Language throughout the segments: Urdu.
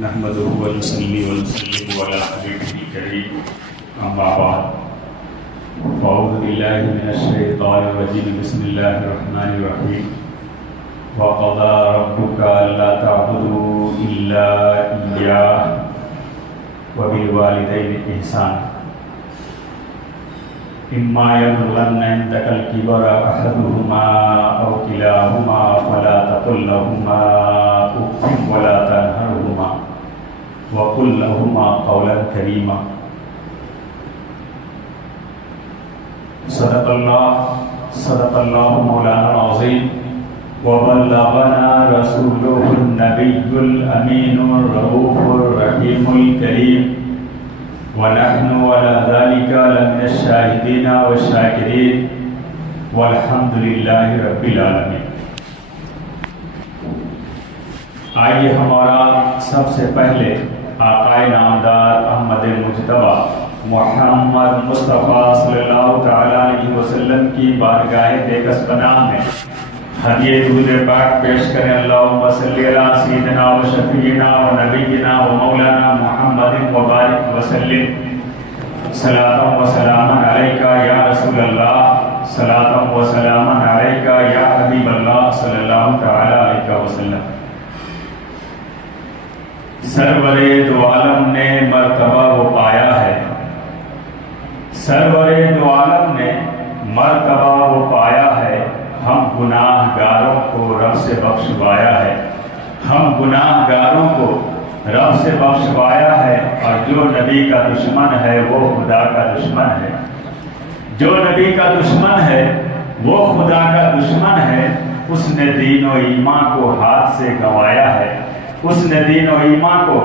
نحمده ونصلي ونسلم على حبيبه الكريم أما بعد فأعوذ بالله من الشيطان الرجيم بسم الله الرحمن الرحيم وقضى ربك ألا تعبدوا إلا إياه وبالوالدين إحسانا إما يبلغن عندك الكبر أحدهما أو كلاهما فلا تقل لهما أف ولا تنهرهما وقل لهما قولا كريما صدق الله مولانا العظيم وبلغنا رسوله النبي الأمين الرؤوف الرحيم الكريم ونحن على ذلك لمن الشاهدين والشاكرين والحمد لله رب العالمين۔ آئیے ہمارا سب سے پہلے آقائے نامدار احمد مجتبی محمد مصطفیٰ صلی اللہ تعالیٰ علیہ وسلم کی بارگاہ بیکس پناہ میں ہدیہ درود پاک پیش کریں۔ اللہم صلی علی سیدنا و شفیعنا و نبینا و مولانا محمد وبارک وسلم صلاۃ و سلام علیکہ یا رسول اللہ، صلاۃ و سلام علیکہ یا حبیب اللہ صلی اللہ تعالیٰ علیہ وسلم۔ سرور دو عالم نے مرتبہ وہ پایا ہے، سرور دو عالم نے مرتبہ وہ پایا ہے، ہم گناہ گاروں کو رب سے بخشوایا ہے، ہم گناہ گاروں کو رب سے بخشوایا ہے، اور جو نبی کا دشمن ہے وہ خدا کا دشمن ہے، جو نبی کا دشمن ہے وہ خدا کا دشمن ہے، اس نے دین و ایمان کو ہاتھ سے گنوایا ہے، اس نے دین و ایمان کو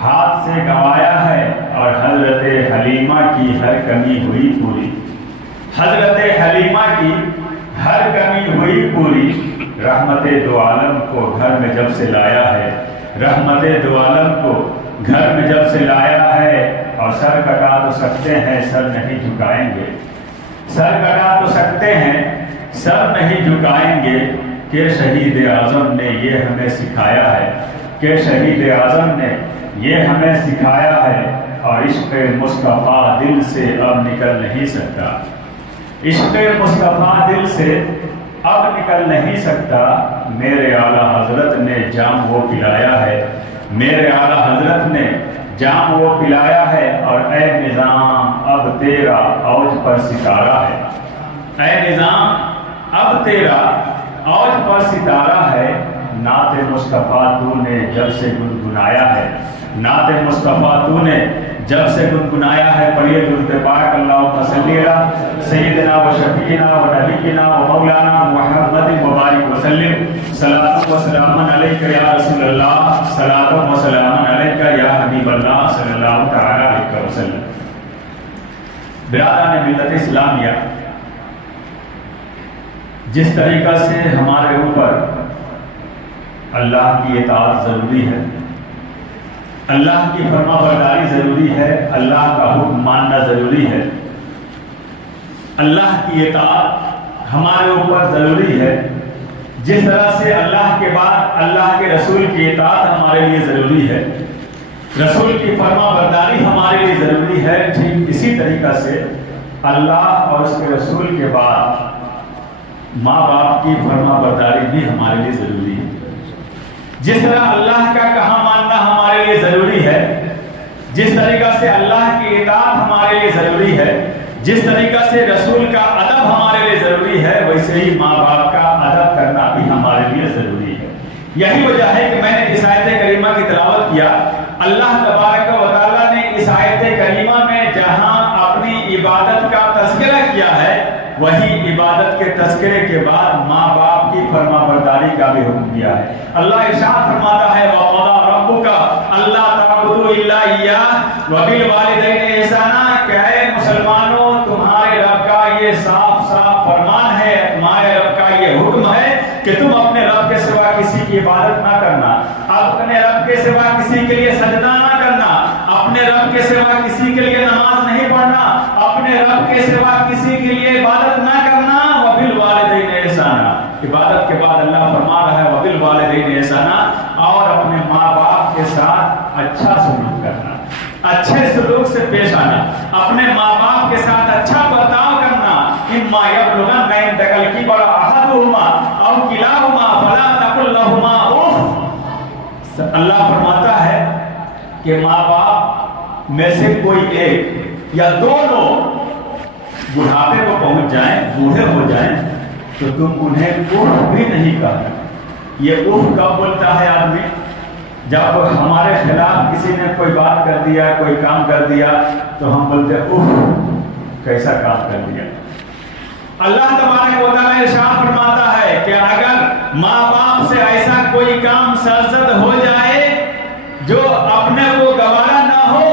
ہاتھ سے گنوایا ہے، اور حضرت حلیمہ کی ہر کمی ہوئی پوری، حضرت حلیمہ کی ہر کمی ہوئی پوری، رحمت دو عالم کو گھر میں جب سے لایا ہے، رحمت دو عالم کو گھر میں جب سے لایا ہے، اور سر کٹا تو سکتے ہیں سر نہیں جھکائیں گے، سر کٹا تو سکتے ہیں سر نہیں جھکائیں گے، کہ شہید اعظم نے یہ ہمیں سکھایا ہے، کہ شہید اعظم نے یہ ہمیں سکھایا ہے، اور عشق مصطفیٰ دل سے اب نکل نہیں سکتا، عشق مصطفیٰ دل سے اب نکل نہیں سکتا، میرے اعلیٰ حضرت نے جام وہ پلایا ہے، میرے اعلیٰ حضرت نے جام وہ پلایا ہے، اور اے نظام اب تیرا اوج پر ستارہ ہے، اے نظام اب تیرا اوج پر ستارہ ہے، نعت مصطفیٰ تو نے جب سے گنگنایا ہے، نعت مصطفیٰ تو نے جب سے گنگنایا ہے، پڑھیے درود پاک اللہم صلی علی سیدنا و شفیعنا و نبینا و مولانا محمد وبارک وسلم صلاۃ و سلام علیکہ یا رسول اللہ، صلاۃ و سلام علیکہ یا حبیب اللہ صلی اللہ تعالی علیہ وسلم۔ برادران ملت اسلامیہ، جس طریقہ سے ہمارے اوپر اللہ کی اطاعت ضروری ہے، اللہ کی فرما برداری ضروری ہے، اللہ کا حکم ماننا ضروری ہے، اللہ کی اطاعت ہمارے اوپر ضروری ہے، جس طرح سے اللہ کے بعد اللہ کے رسول کی اطاعت ہمارے لیے ضروری ہے، رسول کی فرما برداری ہمارے لیے ضروری ہے، ٹھیک اسی طریقہ سے اللہ اور اس کے رسول کے بعد ماں باپ کی فرما برداری بھی ہمارے لیے ضروری ہے۔ جس طرح اللہ کا کہا ماننا ہمارے لیے ضروری ہے، جس طریقہ سے اللہ کی اطاعت ہمارے لیے ضروری ہے، جس طریقہ سے رسول کا ادب ہمارے لیے ضروری ہے، ویسے ہی ماں باپ کا ادب کرنا بھی ہمارے لیے ضروری ہے۔ یہی وجہ ہے کہ میں نے اس آیت کریمہ کی تلاوت کیا، اللہ تبارک و تعالیٰ نے اس آیت کریمہ میں جہاں اپنی عبادت کا تذکرہ کیا ہے، وہی عبادت کے تذکرے کے بعد ماں باپ کی فرما برداری کا بھی حکم دیا ہے۔ اللہ ارشاد فرماتا ہے وَقَضَىٰ رَبُّكَ أَلَّا تَعْبُدُوا إِلَّا إِيَّاهُ وَبِالْوَالِدَيْنِ إِحْسَانًا، کہ اے مسلمانوں تمہارے رب کا یہ صاف صاف فرمان ہے، تمہارے رب کا یہ حکم ہے کہ تم اپنے رب کے سوا کسی کی عبادت نہ کرنا، اپنے رب کے سوا کسی کے لیے سجدہ نہ کرنا، اپنے رب کے سوا کسی کے لیے نماز نہیں پڑھنا، اپنے رب کے سوا کسی کے لیے عبادت نہ کرنا، وَبِالْوَالِدَيْنِ إِحْسَانًا، عبادت کے بعد اللہ فرما رہا ہے وَبِالْوَالِدَيْنِ إِحْسَانًا، اور اپنے ماں باپ کے ساتھ اچھا سلوک کرنا، اچھے سلوک سے پیش آنا، اپنے ماں باپ کے ساتھ اچھا برتاؤ کرنا۔ اما یبلغن عندک الکبر احدہما او کلاہما فلا تقل لہما اف۔ اللہ فرماتا ہے کہ ماں باپ میں سے کوئی ایک یا دونوں بڑھاپے کو پہنچ جائیں، بوڑھے ہو جائیں، تو تم انہیں اف بھی نہیں کہنا۔ یہ اف کب بولتا ہے آدمی؟ جب ہمارے خلاف کسی نے کوئی بات کر دیا، کوئی کام کر دیا، تو ہم بولتے ہیں اف کیسا کام کر دیا۔ اللہ تبارک و تعالیٰ ارشاد فرماتا ہے کہ اگر ماں باپ سے ایسا کوئی کام سرزد ہو جائے جو اپنے کو گوارا نہ ہو،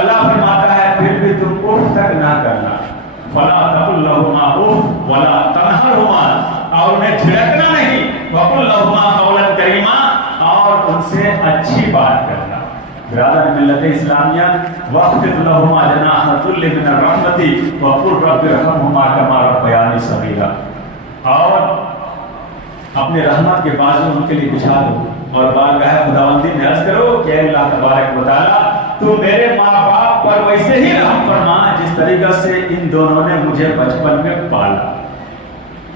اللہ فرماتا ہے پھر بھی تم اف تک نہ کرنا۔ فلا تقل لهما اف ولا تنهرهما، اور انہیں جھڑکنا نہیں، وقل لهما قولا کریما، اور ان سے اچھی بات کرنا۔ برادر ملت اسلامیہ، واخفض لهما جناح الذل من الرحمة وقل رب ارحمهما كما ربياني صغيرا، اور اپنے رحمت کے بازو ان کے لیے بچھا دو اور بارگاہ خداوندی میں عرض کرو کہ اے اللہ تبارک و تعالیٰ تو میرے ماں باپ پر ویسے ہی رحم فرما جس طریقہ سے ان دونوں نے مجھے بچپن میں پالا۔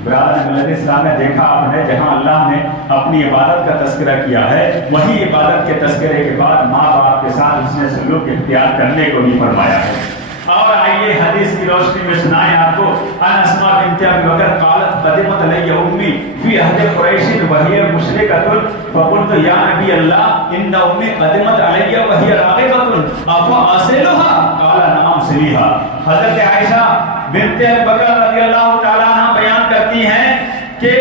برادر ملت اسلام نے دیکھا آپ نے، جہاں اللہ نے اپنی عبادت کا تذکرہ کیا ہے، وہی عبادت کے تذکرے کے بعد ماں باپ کے ساتھ اس نے سلوک اختیار کرنے کو بھی فرمایا ہے۔ اور آئیے حدیث کی روشنی میں سنائیں آپ کو۔ ان اسماء بنت ابی بکر قالت قدمت علی امی فی عہد قریش وہی مشرکۃ فقلت یا نبی اللہ ان امی قدمت علی وہی راغبۃ افاصلها قال نعم صلیها۔ حضرت عائشہ بنت ابی بکر رضی اللہ تعالی عنہ بیان کرتی ہیں کہ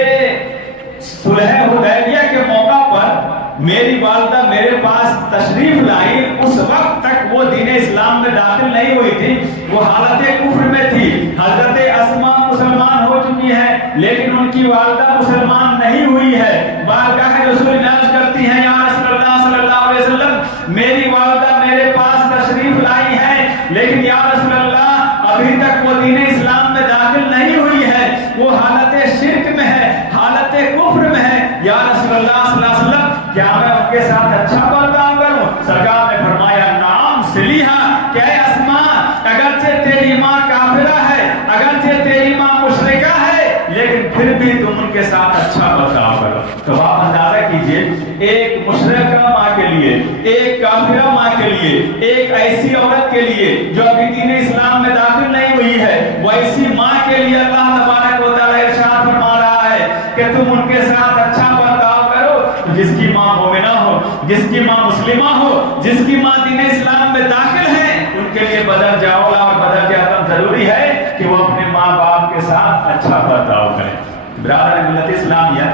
صلح حدیبیہ کے موقع پر میری والدہ میرے پاس تشریف لائی، اس وقت تک وہ دین اسلام میں داخل نہیں ہوئی تھی، وہ حالت کفر میں تھی۔ حضرت اسماء مسلمان ہو چکی ہے لیکن ان کی والدہ مسلمان نہیں ہوئی ہے۔ بارگاہ رسول عرض کرتی ہیں یا رسول اللہ صلی اللہ علیہ وسلم میری والدہ میرے پاس تشریف لائی ہے لیکن یا رسول اللہ ابھی تک وہ دین اسلام میں داخل نہیں ہوئی ہے، وہ حالت شرک میں ہے، حالت کفر میں ہے، یا رسول اللہ صلی اللہ علیہ وسلم کیا میں ان کے ساتھ اچھا برتاؤ کروں؟ سرکار نے فرمایا نعم صلیحا، کہ اے اسماء اگرچہ تیری ماں کافرہ ہے، اگرچہ تیری ماں مشرکہ ہے، لیکن پھر بھی تم ان کے ساتھ اچھا برتاؤ کرو۔ تو آپ اندازہ کیجئے ایک مشرکہ ماں کے لیے، ایک کافرہ ماں کے لیے، ایک ایسی عورت کے لیے جو ابھی دین اسلام میں داخل نہیں ہوئی ہے، وہ ایسی ماں کے لیے اللہ تبارک و تعالیٰ ارشاد فرما رہا ہے کہ تم ان کے ساتھ اچھا برتاؤ کرو۔ جس کی ماں مومنہ ہو، جس کی ماں مسلمہ ہو، جس کی ماں دین اسلام میں داخل ہے، ان کے لیے بدرجہ اولا اور بدرجہ اعظم ضروری ہے کہ وہ اپنے ماں باپ کے ساتھ اچھا برتاؤ کریں۔ برادر ملت اسلامیہ،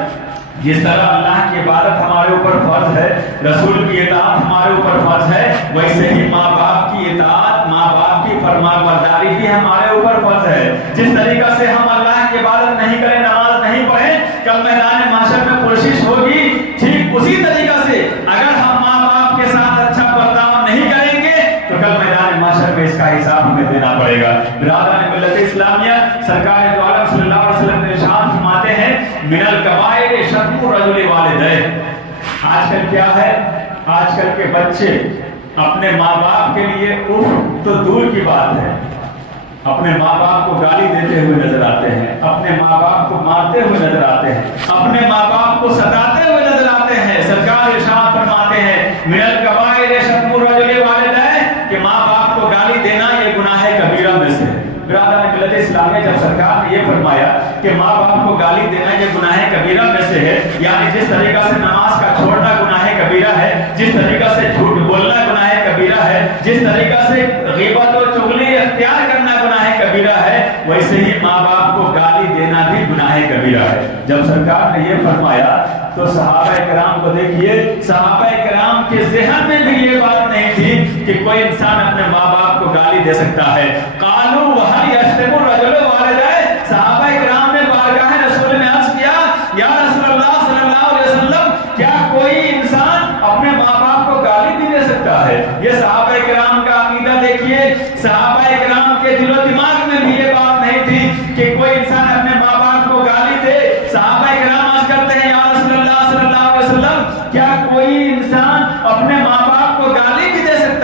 جس طرح اللہ کی عبادت ہمارے اوپر فرض ہے، رسول کی اطاعت ہمارے اوپر فرض ہے، ویسے ہی ماں باپ کی اطاعت، ماں باپ کی فرمانبرداری بھی ہمارے اوپر فرض ہے۔ جس طریقہ سے ہم اللہ کی عبادت نہیں کریں، نماز نہیں پڑھیں، کل میدان محشر میں پرشش ہوگی، ٹھیک اسی طریقہ سے اگر ہم ماں باپ کے ساتھ اچھا برتاؤ نہیں کریں گے تو کل میدان محشر میں اس کا حساب ہمیں دینا پڑے گا۔ برادر ملت اسلامیہ، سرکار دو عالم صلی اللہ علیہ وسلم نے ارشاد فرماتے ہیں من الکبائر شتم الرجل والدیہ۔ آج کل کیا ہے؟ آج کل کے بچے اپنے ماں باپ کے لیے اف تو دور کی بات ہے، اپنے ماں باپ کو گالی دیتے ہوئے نظر آتے ہیں، اپنے ماں باپ کو مارتے ہوئے نظر آتے ہیں، اپنے ماں باپ کو ستاتے ہوئے نظر آتے ہیں۔ سرکار ارشاد فرماتے ہیں من الکبائر شتم الرجل والدیہ، کہ ماں باپ کو گالی دینا یہ گناہ کبیرہ میں سے ہے۔ برادر ملت اسلامیہ، جب سرکار نے یہ فرمایا کہ ماں باپ کو گالی دینا یہ گناہ کبیرہ میں سے ہے، یعنی جس طریقہ سے نماز کا چھوڑنا گناہ کبیرہ ہے، جس طریقہ سے جھوٹ بولنا گناہ کبیرہ ہے، جس طریقہ سے غیبت و چغلی اختیار کرنا گناہ کبیرہ ہے، ویسے ہی ماں باپ کو گالی دینا بھی گناہ کبیرہ ہے۔ جب سرکار نے یہ فرمایا تو صحابہ کرام کو دیکھیے، صحابہ کرام کے ذہن میں بھی یہ بات نہیں تھی کہ کوئی انسان اپنے ماں باپ کو گالی دے سکتا ہے۔ قالوا وهل يشتم الرجل والديه، صحابہ کرام نے بارگاہ رسول میں عرض کیا یا رسول اللہ صلی اللہ علیہ وسلم کیا کوئی انسان اپنے ماں باپ کو گالی بھی دے سکتا ہے؟ یہ صحابہ کرام کا عقیدہ دیکھیے، صحابہ کرام کے دل و دماغ میں بھی یہ بات نہیں تھی کہ کوئی انسان اپنے ماں باپ کو گالی دے۔ صحابہ کرام عرض کرتے ہیں یا رسول اللہ صلی اللہ علیہ وسلم کیا کوئی انسان اپنے ماں باپ کو گالی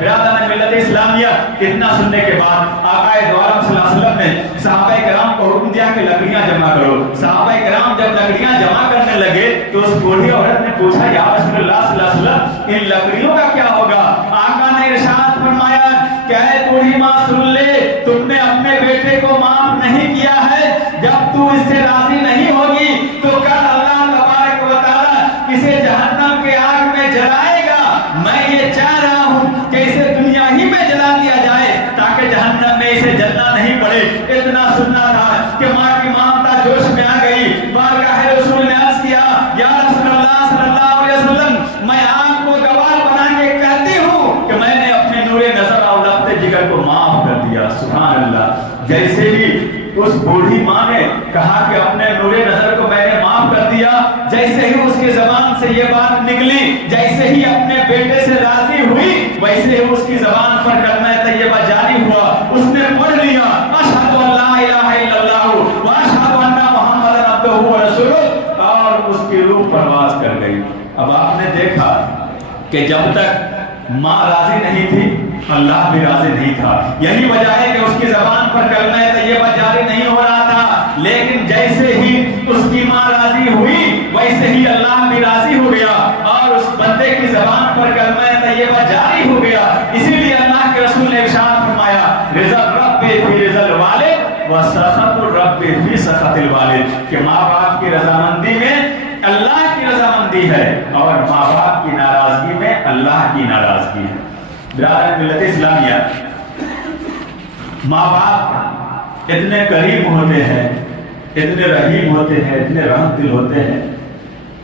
برادران ملت اسلامیہ، اتنا سننے کے بعد آقا دو عالم صلی اللہ علیہ وسلم نے صحابہ کرام کو حکم دیا کہ لکڑیاں جمع کرو۔ صحابہ کرام جب لکڑیاں جمع کرنے لگے تو اس بوڑھی عورت نے پوچھا یا رسول اللہ صلی اللہ علیہ وسلم ان لکڑیوں کا کیا ہوگا؟ آقا نے ارشاد فرمایا کہ اے بوڑھی ماں سن لے، تم نے اپنے بیٹے کو معاف نہیں کیا ہے، جب تو اس سے راضی نہیں ہوگی تو کل اللہ تبارک و تعالی اسے جہنم کے آگ میں جلائے گا۔ میں یہ چاہ رہا ہوں کہ اسے دنیا ہی میں جلا دیا جائے تاکہ جہنم میں اسے جلنا نہیں پڑے۔ اتنا سننا تھا کہ ماں کی مامتا جوش میں آ گئی، بارگاہ رسول نے عرض کیا یا رسول اللہ صلی اللہ علیہ وسلم، میں آپ کو گواہ بنا کے کہتی ہوں کہ میں نے اپنے نور نظر اور لفظ جگر کو معاف کر دیا۔ سبحان اللہ۔ جیسے ہی اس بوڑھی ماں نے کہا کہ اپنے نور نظر کو میں نے معاف کر دیا، جیسے ہی اس کی زبان سے یہ بات نکلی، جیسے ہی اپنے بیٹے سے راضی ہوئی، ویسے ہی اس کی زبان پر کلمہ طیبہ جاری ہوا۔ اس نے پڑھ لیا اشہد ان لا الہ الا اللہ واشہد ان محمد عبدہ ورسولہ، اور اس کی روح پرواز کر گئی۔ اب آپ نے دیکھا کہ جب تک ماں راضی نہیں تھی اللہ بھی راضی نہیں تھا۔ یہی وجہ ہے کہ اس کی زبان پر کلمہ طیبہ جاری نہیں ہو رہا تھا، لیکن جیسے ہی اس کی ماں راضی ہوئی ویسے ہی اللہ بھی راضی ہو گیا اور اس بندے کی زبان پر کلمہ طیبہ جاری ہو گیا۔ اسی لیے اللہ کے رسول نے ارشاد فرمایا رضا الرب فی رضا الوالد وسخط الرب فی سخط الوالد، کہ ماں باپ کی رضامندی میں اللہ کی رضامندی ہے اور ماں باپ کی ناراضگی میں اللہ کی ناراضگی ہے۔ برادران ملت اسلامیہ، ماں باپ اتنے قریب ہوتے ہیں، اتنے رحیم ہوتے ہیں، اتنے رحم دل ہوتے ہیں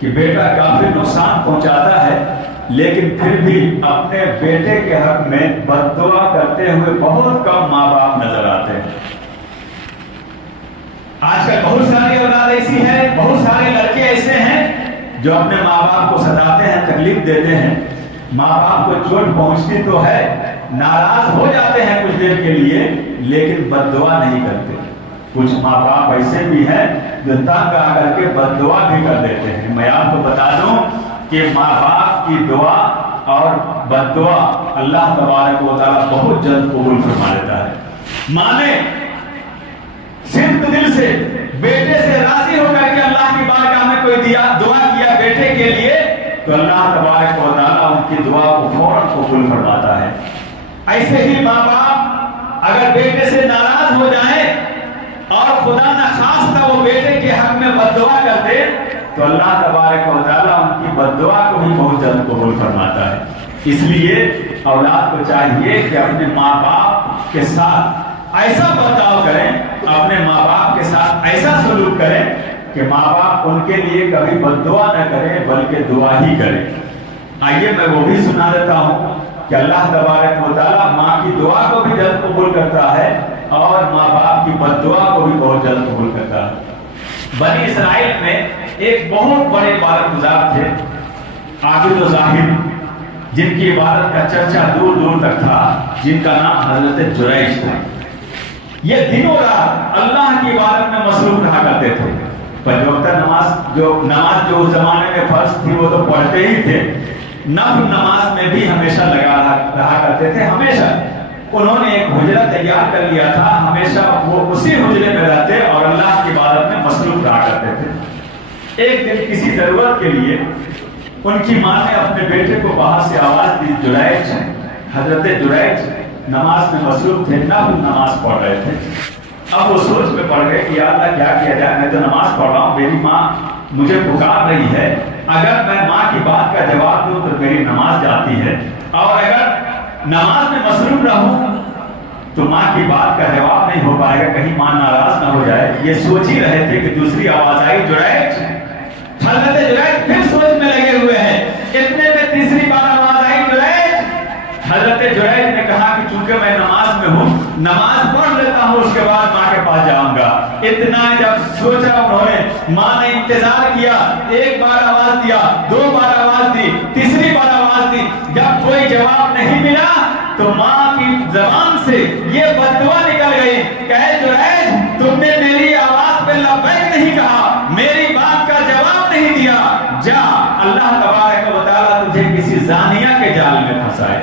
کہ بیٹا کافی نقصان پہنچاتا ہے لیکن پھر بھی اپنے بیٹے کے حق میں بد دعا کرتے ہوئے بہت کم ماں باپ نظر آتے ہیں۔ آج کل بہت ساری اولاد ایسی ہے، بہت سارے لڑکے ایسے ہیں جو اپنے ماں باپ کو ستاتے ہیں، تکلیف دیتے ہیں۔ ماں باپ کو چوٹ پہنچتی تو ہے، ناراض ہو جاتے ہیں کچھ دیر کے لیے، لیکن بد دعا نہیں کرتے۔ کچھ ماں باپ ایسے بھی ہیں جو تنگ آ کر کے بد دعا بھی کر دیتے ہیں۔ میں آپ کو بتا دوں کہ ماں باپ کی دعا اور بد دعا اللہ تبارک و تعالیٰ بہت جلد قبول فرما لیتا ہے۔ ماں نے صدق دل سے بیٹے سے راضی ہو کر کے اللہ کی بارگاہ میں کوئی دعا کیا بیٹے کے لیے تو اللہ تبارک و تعالیٰ ان کی دعا کو فوراً قبول فرماتا ہے۔ ایسے ہی ماں باپ اگر بیٹے سے ناراض ہو جائیں اور خدا نخواستہ وہ بیٹے کے حق میں بد دعا کر دے تو اللہ تبارک و تعالیٰ ان کی بد دعا کو بھی بہت جلد قبول فرماتا ہے۔ اس لیے اولاد کو چاہیے کہ اپنے ماں باپ کے ساتھ ایسا برتاؤ کریں، اپنے ماں باپ کے ساتھ ایسا سلوک کریں کہ ماں باپ ان کے لیے کبھی بد دعا نہ کریں بلکہ دعا ہی کریں۔ آئیے میں وہ بھی سنا دیتا ہوں کہ اللہ تبارک و تعالیٰ ماں کی دعا کو بھی جلد قبول کرتا ہے اور ماں باپ کی بد دعا کو بھی بہت جلد قبول کرتا ہے۔ بنی اسرائیل میں ایک بہت بڑے عبادت گزار تھے، عابد و زاہد، جن کی عبادت کا چرچا دور دور تک تھا، جن کا نام حضرت جریج تھا۔ یہ دنوں رات اللہ کی عبادت میں مصروف رہا کرتے تھے۔ پنج وقت نماز جو اس زمانے میں فرض تھی وہ تو پڑھتے ہی تھے، نفل نماز میں بھی ہمیشہ لگا رہا کرتے تھے۔ ہمیشہ انہوں نے ایک حجرہ تیار کر لیا تھا، ہمیشہ وہ اسی حجرے میں رہتے اور اللہ کی عبادت میں مصروف رہا کرتے تھے۔ ایک دن کسی ضرورت کے لیے ان کی ماں نے اپنے بیٹے کو باہر سے آواز دی، جریج، حضرت جریج نماز میں مصروف تھے، نفل نماز پڑھ رہے تھے۔ اب وہ سوچ میں پڑ گئے کہ یا اللہ کیا کیا جائے، میں تو نماز پڑھ رہا ہوں، میری ماں مجھے پکار رہی ہے، اگر میں ماں کی بات کا جواب دوں تو میری نماز جاتی ہے، اور اگر نماز میں مصروف رہوں تو ماں کی بات کا جواب نہیں ہو پائے گا، کہیں ماں ناراض نہ ہو جائے۔ یہ سوچ ہی رہے تھے کہ دوسری آواز آئی، جریج۔ حضرت جریج پھر سوچ میں لگے ہوئے ہیں، اتنے میں تیسری بار آواز آئی، جریج۔ حضرت جریج نے کہا کہ چونکہ میں نماز میں ہوں، نماز پڑھ لیتا ہوں، اس کے بعد ماں کے پاس جاؤں گا۔ اتنا جب سوچا انہوں نے، ماں نے انتظار کیا، ایک بار آواز دیا، دو بار آواز دی، تیسری بار آواز دی، جب کوئی جواب نہیں ملا تو ماں کی زبان سے یہ بد دعا نکل گئی کہ اے جریج، تم نے میری آواز پہ لبیک نہیں کہا، میری بات کا جواب نہیں دیا، جا، اللہ تبارک و تعالیٰ تجھے کسی زانیہ کے جال میں پھنسائے۔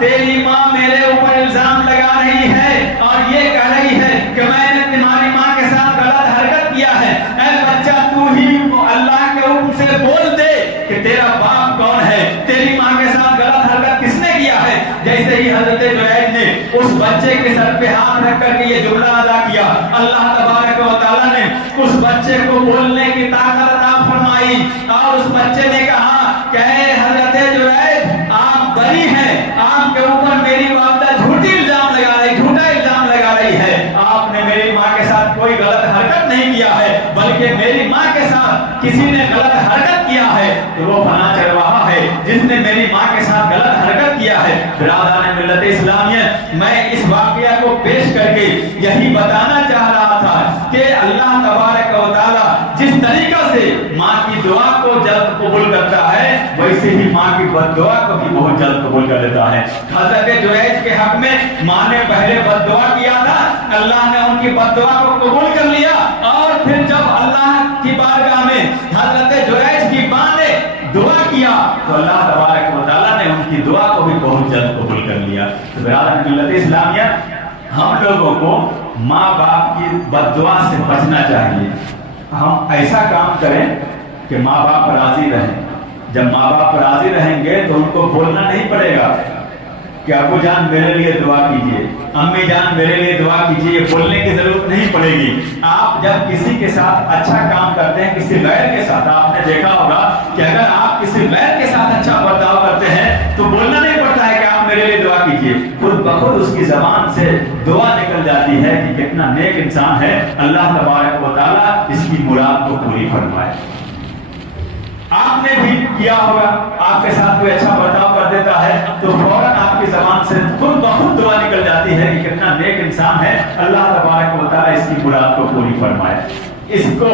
تیری ماں میرے اوپر الزام لگا رہی ہے اور یہ کہہ رہی ہے کہ میں نے تمہاری ماں کے ساتھ غلط حرکت کیا ہے، اے بچہ تو ہی اللہ کے حکم سے بول دے کہ تیرا باپ کون ہے، تیری ماں کے ساتھ غلط حرکت کس نے کیا ہے۔ جیسے ہی حضرت جریج نے اس بچے کے سر پہ ہاتھ رکھ کر کے یہ جملہ ادا کیا، اللہ تبارک و تعالیٰ نے اس بچے کو بولنے کی طاقت عطا فرمائی اور اس بچے نے کہا کہ اے حضرت جریج آپ بری ہیں، آپ کے اوپر میری والدہ جھوٹا الزام لگا رہی ہے، آپ نے میری ماں کے ساتھ کوئی غلط حرکت نہیں کیا ہے بلکہ میری ماں کے ساتھ کسی نے غلط حرکت کیا ہے تو وہ فلاں چرواہا ہے جس نے میری ماں کے ساتھ غلط حرکت کیا ہے۔ برادران ملت اسلامیہ، میں اس واقعہ کو پیش کر کے یہی بتانا چاہ رہا تھا کہ اللہ تبارک و تعالیٰ جس طریقہ سے ماں کی دعا کو جلد قبول کرتا ہے ویسے ہی ماں کی بد دعا کو بھی بہت جلد قبول کر لیتا ہے۔ حضرت جریج کے حق میں ماں نے پہلے بد دعا کیا تھا، اللہ نے ان کی بد دعا کو قبول کر لیا اور پھر جب اللہ کی بارگاہ میں حضرت جریج کی ماں نے دعا کیا تو اللہ تبارک و تعالیٰ نے ان کی دعا کو بھی بہت جلد قبول کر لیا۔ تو برادران ملت اسلامیہ، ہم لوگوں کو ماں باپ کی بد دعا سے بچنا چاہیے۔ ہم ایسا کام کریں کہ ماں باپ راضی رہیں۔ جب ماں باپ راضی رہیں گے تو ان کو بولنا نہیں پڑے گا کہ ابو جان میرے لیے دعا کیجئے، امی جان میرے لیے دعا کیجئے، یہ بولنے کی ضرورت نہیں پڑے گی۔ آپ جب کسی کے ساتھ اچھا کام کرتے ہیں، کسی غیر کے ساتھ، آپ نے دیکھا ہوگا کہ اگر آپ کسی غیر کے ساتھ اچھا برتاؤ کرتے ہیں تو بولنا نہیں پڑتا ہے کہ آپ میرے لیے دعا کیجئے، خود بخود اس کی زبان سے دعا نکل جاتی ہے کہ کتنا نیک انسان ہے، اللہ تبارک و تعالیٰ اس کی مراد کو پوری فرمائے۔ آپ نے بھی کیا ہوگا، آپ کے ساتھ کوئی اچھا برتاؤ کر دیتا ہے تو فوراً آپ کی زبان سے خود بخود دعا نکل جاتی ہے کہ کتنا نیک انسان ہے، اللہ تبارک و تعالیٰ اس کی مراد کو پوری فرمائے، اس کو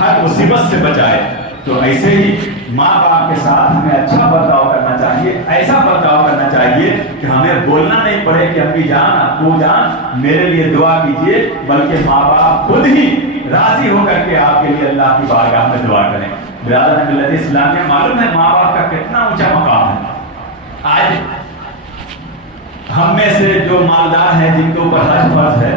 ہر مصیبت سے بچائے۔ تو ایسے ہی ماں باپ کے ساتھ ہمیں اچھا برتاؤ کرنا چاہیے، ایسا برتاؤ کرنا چاہیے کہ ہمیں بولنا نہیں پڑے کہ امی جان ابو جان میرے لیے دعا کیجیے، بلکہ ماں باپ خود ہی راضی ہو کر کے آپ کے لیے اللہ کی بارگاہ میں دعا کریں۔ برادران ملت اسلامیہ، معلوم ہے ماں باپ کا کتنا اونچا مقام ہے۔ آج ہم میں سے جو مالدار ہیں جن کے اوپر حج فرض ہے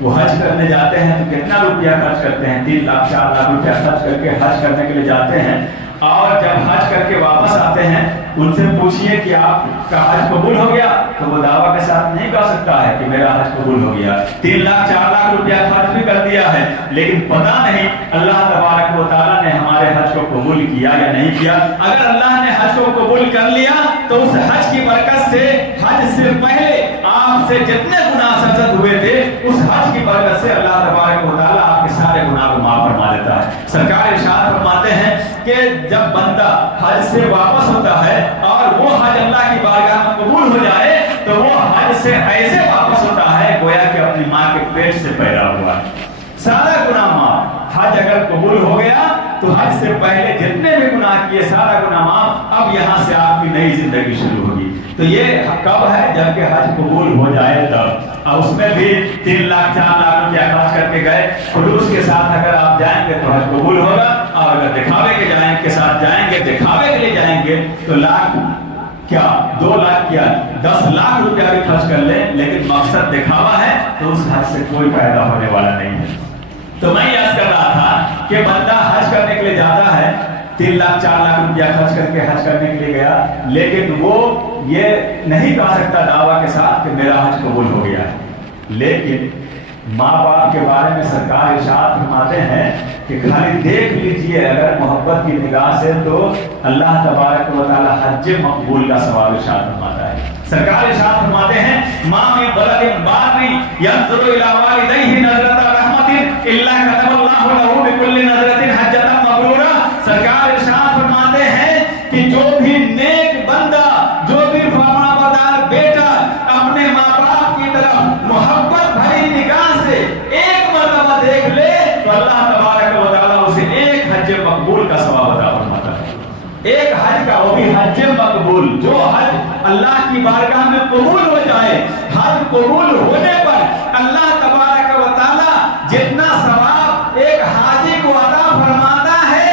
وہ حج کرنے جاتے ہیں تو کتنا روپیہ خرچ کرتے ہیں، 3 لاکھ 4 لاکھ روپیہ خرچ کر کے حج کرنے کے لیے جاتے ہیں، اور جب حج کر کے واپس آتے ہیں ان سے پوچھئے کہ آپ کا حج قبول ہو گیا تو وہ دعویٰ کے ساتھ نہیں کہہ سکتا ہے کہ میرا حج قبول ہو گیا۔ 3 لاکھ 4 لاکھ روپیہ خرچ بھی کر دیا ہے لیکن پتہ نہیں اللہ تبارک و تعالیٰ نے ہمارے حج کو قبول کیا یا نہیں کیا۔ اگر اللہ نے حج کو قبول کر لیا تو اس حج کی برکت سے، حج سے پہلے آپ سے جتنے گناہ سرزد ہوئے تھے اس حج کی برکت سے اللہ تبارک و تعالیٰ آپ کے سارے گناہ کو معاف فرما دیتا ہے۔ سرکار ارشاد فرماتے ہیں کہ جب بندہ حج سے واپس ہوتا ہے اور وہ حج اللہ کی بارگاہ میں قبول ہو جائے تو وہ حج سے ایسے واپس ہوتا ہے گویا کہ اپنی ماں کے پیٹ سے پیدا ہوا ہے۔ سارا گناہ معاف۔ حج اگر قبول ہو گیا تو حج سے پہلے جتنے بھی گناہ کیے سارا گناہ معاف، اب یہاں سے آپ کی نئی زندگی شروع ہوگی۔ تو یہ کب ہے؟ جب کہ حج قبول ہو جائے تب۔ اور اس میں بھی 3 لاکھ 4 لاکھ روپیہ خرچ کر کے گئے، خلوص کے ساتھ اگر آپ جائیں گے تو حج قبول ہوگا، اور اگر دکھاوے کے ساتھ جائیں گے، دکھاوے کے لیے جائیں گے تو لاکھ کیا 2 لاکھ کیا 10 لاکھ روپیہ بھی خرچ کر لیں لیکن مقصد دکھاوا ہے تو اس حج سے کوئی فائدہ ہونے والا نہیں ہے۔ تو میں یہ عرض کر رہا تھا کہ بندہ حج کرنے کے لیے جاتا ہے، 3 لاکھ 4 لاکھ روپیہ خرچ کر کے حج کرنے کے لیے گیا، لیکن وہ یہ نہیں کہہ سکتا دعویٰ کے ساتھ کہ میرا حج قبول ہو گیا ہے۔ لیکن ماں باپ کے بارے میں سرکار ارشاد فرماتے ہیں کہ خالی دیکھ لیجئے اگر محبت کی نگاہ سے تو اللہ تبارک و تعالی حج مقبول کا ثواب ارشاد فرماتا ہے۔ سرکار ارشاد فرماتے ہیں ماں میں ولد بار ينظر الى والديه نظرۃ رحمت الا كتب الله له بكل نظرۃ حجۃ مبرورہ۔ سرکار ارشاد فرماتے ہیں کہ جو بھی نیک بندہ، جو بھی فرمانبردار بیٹا اپنے ماں باپ کی طرف محبت بھری نگاہ سے ایک مرتبہ دیکھ لے تو اللہ تبارک و تعالیٰ اسے ایک حج مقبول کا ثواب عطا فرماتا ہے۔ ایک حج کا، وہ بھی حج مقبول، جو حج اللہ کی بارگاہ میں قبول ہو جائے۔ حج قبول ہونے پر اللہ تبارک و تعالیٰ جتنا ثواب ایک حاجی کو عطا فرماتا ہے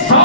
100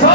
100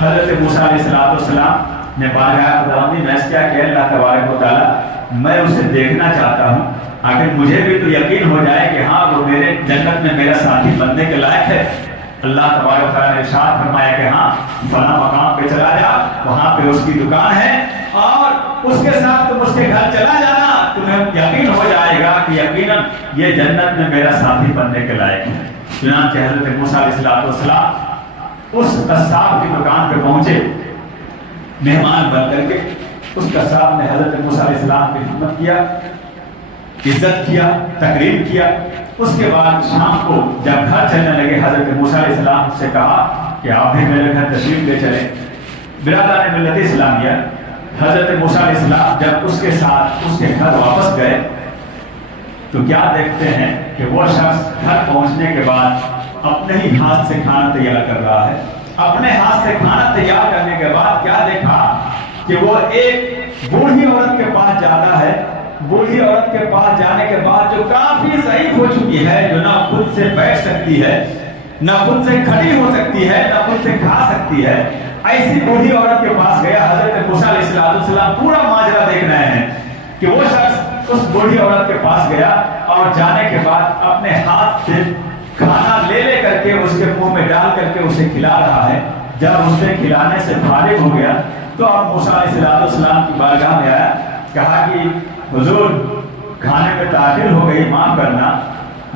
حضرت موسیٰ علیہ السلام نے بارگاہ خداوندی میں کیا کہ اللہ تبارک و تعالیٰ میں اسے دیکھنا چاہتا ہوں، آخر مجھے بھی تو یقین ہو جائے کہ ہاں وہ میرے جنت میں میرا ساتھی بننے کے لائق ہے۔ اللہ تبارک و تعالیٰ نے ارشاد فرمایا کہ ہاں فلاں مقام پہ چلا جا، وہاں پہ اس کی دکان ہے اور اس کے ساتھ تم اس کے گھر چلا جانا، تمہیں یقین ہو جائے گا کہ یقیناً یہ جنت میں میرا ساتھی بننے کے لائق ہے۔ چنانچہ حضرت موسیٰ علیہ السلام اس قصاب کی دکان پہ پہنچے مہمان بن کر کے۔ اس قصاب نے حضرت موسیٰ علیہ السلام کی خدمت کیا، عزت کیا، تقریب کیا۔ اس کے بعد شام کو جب گھر چلنے لگے حضرت موسیٰ علیہ السلام سے کہا کہ آپ بھی میرے گھر تشریف لے چلیں۔ برادران ملت اسلامیہ، حضرت موسیٰ علیہ السلام جب اس کے ساتھ اس کے گھر واپس گئے تو کیا دیکھتے ہیں کہ وہ شخص گھر پہنچنے کے بعد اپنے ہی ہاتھ سے کھانا تیار کر رہا ہے۔ اپنے ہاتھ سے کھانا تیار کرنے کے بعد کیا دیکھا کہ وہ ایک بوڑھی عورت کے پاس جاتا ہے۔ بوڑھی عورت کے پاس جانے کے بعد جو کافی ضعیف ہو چکی ہے، جو نہ خود سے بیٹھ سکتی ہے، نہ خود سے کھڑی ہو سکتی ہے، نہ خود سے کھا سکتی ہے، ایسی بوڑھی عورت کے پاس گیا۔ حضرت موسیٰ علیہ السلام پورا ماجرا دیکھ رہے ہیں کہ وہ شخص اس بوڑھی عورت کے پاس گیا اور جانے کے بعد اپنے ہاتھ سے کھانا لے کر کے اس کے منہ میں ڈال کر کے اسے کھلا رہا ہے۔ جب اس نے کھلانے سے فارغ ہو گیا تو اب موسیٰ علیہ السلام کی بارگاہ میں آیا، کہا کہ حضور کھانے میں تاخیر ہو گئی، معاف کرنا،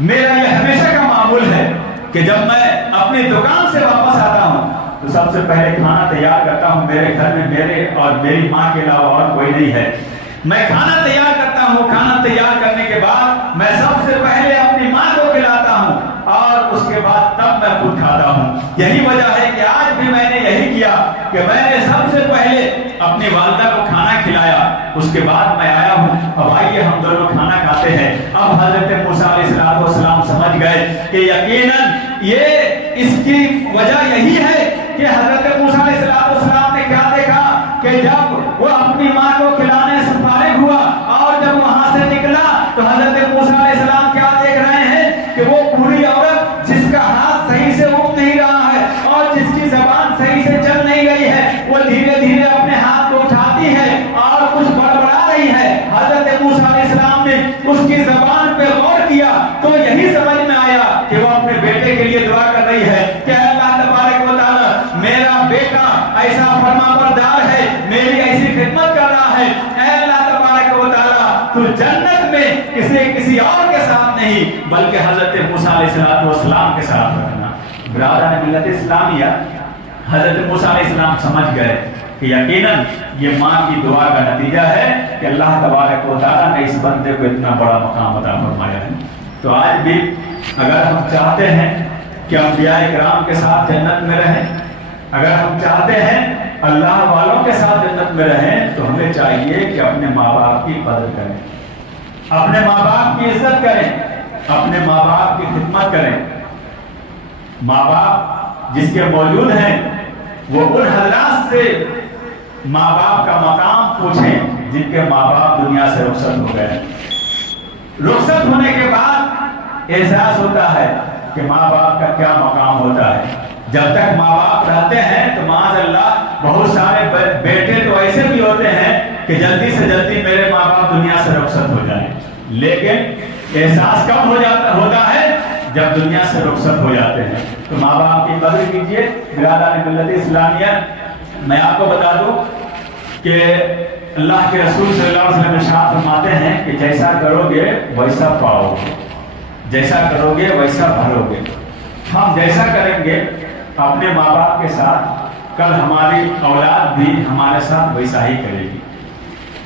میرا یہ ہمیشہ کا معمول ہے کہ جب میں اپنی دکان سے واپس آتا ہوں تو سب سے پہلے کھانا تیار کرتا ہوں۔ میرے گھر میں میرے اور میری ماں کے علاوہ اور کوئی نہیں ہے۔ میں کھانا تیار کرتا ہوں، کھانا تیار کرنے کے بعد میں سب سے پہلے اپنی ماں کو کھلاتا ہوں اور اس کے بعد تب میں خود کھاتا ہوں۔ یہی وجہ ہے کہ آج بھی میں نے یہی کیا کہ میں نے سب سے پہلے اپنی والدہ کو کھانا کھلایا، اس کے بعد میں آیا ہوں، اب آئیے ہم دونوں کھانا کھاتے ہیں۔ اب حضرت موسیٰ علیہ السلام سمجھ گئے کہ یقیناً یہ اس کی وجہ یہی ہے کہ حضرت موسیٰ علیہ السلام نے کیا دیکھا کہ جب وہ اپنی ماں کو کھلانے سے فارغ ہوا اور جب وہاں سے نکلا تو حضرت موسیٰ علیہ السلام کیا دیکھ رہے ہیں کہ وہ بوڑھی عورت جس کا ہاتھ صحیح سے اٹھ نہیں رہا ہے اور جس کی زبان صحیح سے چل نہیں گئی ہے، وہ دھیرے دھیرے اپنے ہاتھ کو اٹھاتی ہے اور کچھ بڑبڑا رہی ہے۔ حضرت موسیٰ علیہ السلام نے اس کی زبان پہ غور کیا تو یہی سمجھ میں آیا کہ وہ اپنے بیٹے کے لیے دعا کر رہی ہے کہ اللہ تبارک و تعالی میرا بیٹا ایسا فرما بردار ہے، میری ایسی خدمت کر رہا ہے، اے اللہ تبارک و تعالی تو جنت میں کسی اور کے ساتھ نہیں بلکہ حضرت موسیٰ علیہ السلام کے ساتھ رکھنا۔ برادران ملت اسلامیہ، حضرت موسیٰ علیہ السلام سمجھ گئے کہ یقیناً یہ ماں کی دعا کا نتیجہ ہے کہ اللہ تبارک و تعالیٰ نے اس بندے کو اتنا بڑا مقام عطا فرمایا ہے۔ تو آج بھی اگر ہم چاہتے ہیں کہ انبیاء کرام کے ساتھ جنت میں رہیں، اگر ہم چاہتے ہیں اللہ والوں کے ساتھ جنت میں رہیں، تو ہمیں چاہیے کہ اپنے ماں باپ کی قدر کریں، اپنے ماں باپ کی عزت کریں، اپنے ماں باپ کی خدمت کریں۔ ماں باپ جس کے موجود ہیں وہ ان حضرات سے ماں باپ کا مقام پوچھیں جن کے ماں باپ دنیا سے رخصت ہو گئے۔ رخصت ہونے کے بعد احساس ہوتا ہے کہ ماں باپ کا کیا مقام ہوتا ہے۔ جب تک ماں باپ رہتے ہیں تو معاذ اللہ بہت سارے بیٹے تو ایسے بھی ہوتے ہیں کہ جلدی سے جلدی میرے ماں باپ دنیا سے رخصت ہو جائیں، لیکن احساس کب ہوتا ہے جب دنیا سے رخصت ہو جاتے ہیں۔ تو ماں باپ کی قدر کیجیے۔ برادران ملت اسلامیہ، میں آپ کو بتا دوں کہ اللہ کے رسول صلی اللہ علیہ وسلم ارشاد فرماتے ہیں کہ جیسا کرو گے ویسا پاؤ گے، جیسا کرو گے ویسا بھرو گے۔ ہم جیسا کریں گے اپنے ماں باپ کے ساتھ، کل ہماری اولاد بھی ہمارے ساتھ ویسا ہی کرے گی۔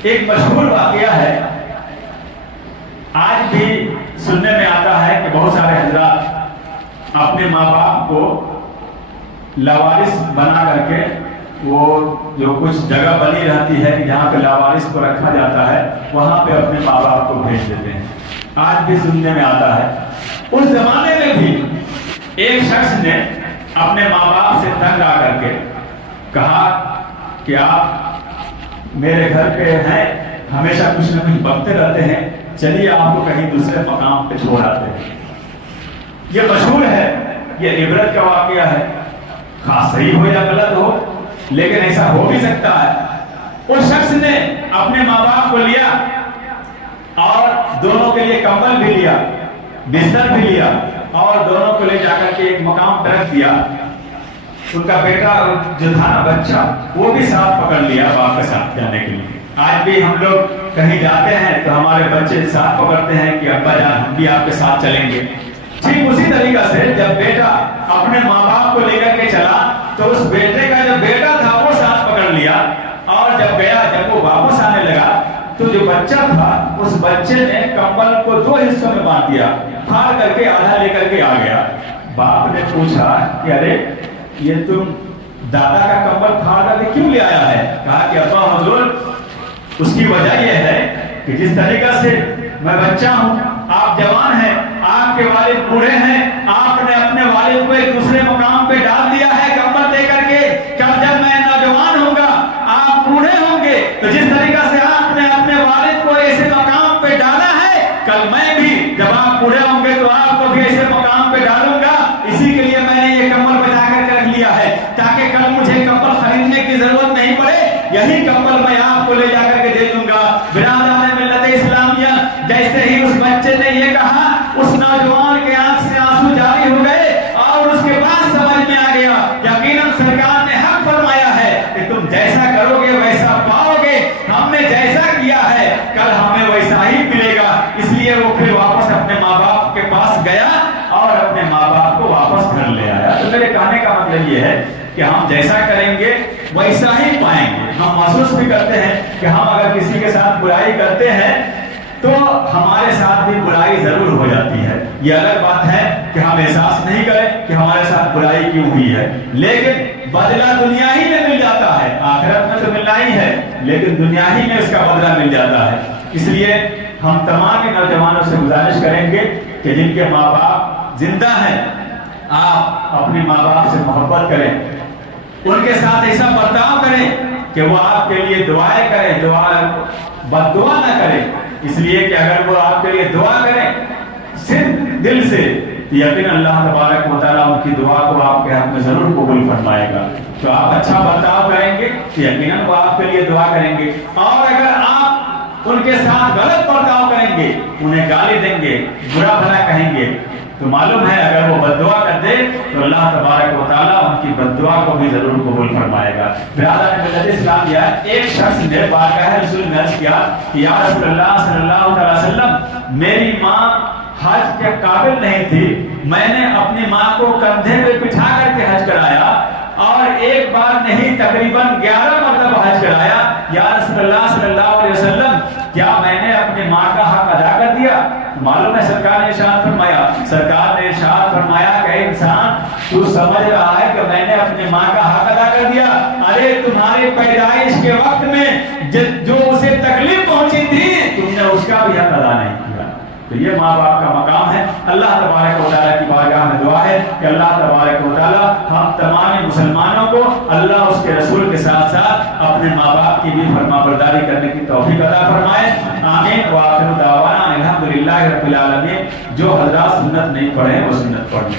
ایک مشہور واقعہ ہے، آج بھی سننے میں آتا ہے کہ بہت سارے حضرات اپنے ماں باپ کو لاوارث بنا کر کے، وہ جو کچھ جگہ بنی رہتی ہے جہاں پہ لاوارث کو رکھا جاتا ہے، وہاں پہ اپنے ماں باپ کو بھیج دیتے ہیں۔ آج بھی سننے میں آتا ہے۔ اس زمانے میں بھی ایک شخص نے اپنے ماں باپ سے تنگ آ کر کے کہا کہ آپ میرے گھر پہ ہیں، ہمیشہ کچھ نہ کچھ بکتے رہتے ہیں، چلیے آپ کو کہیں دوسرے مقام پہ چھوڑ آتے ہیں۔ یہ مشہور ہے، یہ عبرت کا واقعہ ہے، خاص صحیح ہو یا غلط ہو لیکن ایسا ہو بھی سکتا ہے اس شخص نے اپنے ماں باپ کو لیا اور دونوں کے لیے کمبل بھی لیا، بستر بھی لیا، اور دونوں کو لے جا کر کے ایک مقام پر رکھ دیا۔ ان کا بیٹا جو تھا نا بچہ، وہ بھی ساتھ پکڑ لیا باپ کے ساتھ جانے کے لیے۔ آج بھی ہم لوگ کہیں جاتے ہیں تو ہمارے بچے ساتھ پکڑتے ہیں کہ ابا جان ہم بھی آپ کے ساتھ چلیں گے۔ ٹھیک اسی طریقہ سے جب بیٹا اپنے ماں باپ کو لے کر کے چلا تو اس بیٹے کا جو بیٹا تھا وہ ساتھ پکڑ لیا، اور جب گیا، جب وہ واپس آنے لگا تو جو بچہ تھا اس بچے نے کمبل کو دو حصوں میں بانٹ دیا، پھاڑ کر کے آدھا لے کر کے آ گیا۔ باپ نے پوچھا کہ ارے یہ تم دادا کا کمبل پھاڑ کر کے کیوں لے آیا ہے؟ کہا کہ ابا حضور اس کی وجہ یہ ہے کہ جس طریقہ سے میں بچہ ہوں، آپ جوان ہیں، آپ کے والد بوڑھے ہیں، آپ نے اپنے والد کو ایک دوسرے مقام پہ ڈال دیا ہے کمبل دے کر کے۔ کل جب میں نوجوان ہوں گا، آپ بوڑھے ہوں گے، تو جس طریقہ سے آپ نے اپنے والد کو ایسے مقام پہ ڈالا ہے، کل میں بھی جب آپ بوڑھے ہوں گے تو آپ کو بھی ایسے مقام پہ ڈالوں گا۔ اسی کے لیے میں نے یہ کمبل بچا کر کے رکھ لیا ہے تاکہ کل مجھے کمبل خریدنے کی ضرورت نہیں پڑے، یہی کمبل میں آپ کو لے جا کر کے دے دوں گا۔ برادران ملت اسلامیہ، جیسے ہی اس بچے نے یہ کہا، اس نوجوان کے آنکھ سے آنسو جاری ہو گئے، اور اس کے بعد سمجھ میں آ گیا یقیناً سرکار نے حق فرمایا ہے کہ تم جیسا کرو گے ویسا پاؤ گے، ہم نے جیسا کیا ہے کل ہمیں ویسا ہی ملے گا۔ اس لیے وہ پھر واپس اپنے ماں باپ کے پاس گیا اور اپنے ماں باپ کو واپس گھر لے آیا۔ تو میرے کہنے کا مطلب یہ ہے کہ ہم جیسا کریں گے ویسا ہی پائیں گے۔ ہم محسوس بھی کرتے ہیں کہ ہم اگر کسی کے ساتھ برائی کرتے ہیں تو ہمارے ساتھ بھی برائی ضرور ہو جاتی ہے۔ یہ الگ بات ہے کہ ہم احساس نہیں کریں کہ ہمارے ساتھ برائی کیوں ہوئی ہے، لیکن بدلہ دنیا ہی میں مل جاتا ہے، آخرت میں تو ملنا ہی ہے، لیکن دنیا ہی میں اس کا بدلہ مل جاتا ہے۔ اس لیے ہم تمام نوجوانوں سے گزارش کریں گے کہ جن کے ماں باپ زندہ ہیں، آپ اپنے ماں باپ سے محبت کریں، ان کے ساتھ ایسا برتاؤ کریں کہ وہ آپ کے لیے دعائیں کریں، بد دعا نہ کریں، اس لیے کہ اگر وہ آپ کے لیے دعا کریں صرف دل سے تو یقیناً اللہ تبارک و تعالیٰ ان کی دعا کو آپ کے حق میں ضرور قبول فرمائے گا۔ تو آپ اچھا برتاؤ کریں گے تو یقیناً وہ آپ کے لیے دعا کریں گے، اور اگر آپ ان کے ساتھ غلط برتاؤ کریں گے، انہیں گالی دیں گے، برا بھلا کہیں گے، تو معلوم ہے اگر وہ بد دعا کر دے تو اللہ تبارک و تعالیٰ ان کی بد دعا کو بھی ضرور قبول فرمائے گا۔ برادران ملت اسلامیہ، ایک شخص نے بارگاہ رسول میں عرض کیا کہ یا رسول اللہ صلی اللہ علیہ وسلم، میری ماں حج کے قابل نہیں تھی، میں نے اپنی ماں کو کندھے پہ بٹھا کر کے حج کرایا، اور ایک بار نہیں تقریباً 11 مرتبہ حج کرایا۔ یا رسول اللہ صلی اللہ علیہ وسلم، کیا میں نے اپنی ماں کا حق ادا کر دیا؟ معلوم ہے سرکار نے ارشاد فرمایا، کہ انسان تو سمجھ رہا ہے کہ میں نے اپنی ماں کا حق ادا کر دیا؟ ارے تمہاری پیدائش کے وقت میں جو اسے تکلیف پہنچی تھی تم نے اس کا بھی حق ادا نہیں کیا۔ تو یہ ماں باپ کا مقام ہے۔ اللہ تبارک و تعالیٰ کی بارگاہ میں دعا ہے کہ اللہ تبارک و تعالیٰ ہم تمام مسلمانوں کو اللہ اس کے رسول کے ساتھ ساتھ اپنے ماں باپ کی بھی فرما برداری کرنے کی توفیق عطا فرمائے۔ آمین۔ وآخر دعوانا الحمدللہ رب العالمین۔ جو حضرات سنت نہیں پڑھے وہ سنت پڑھیں۔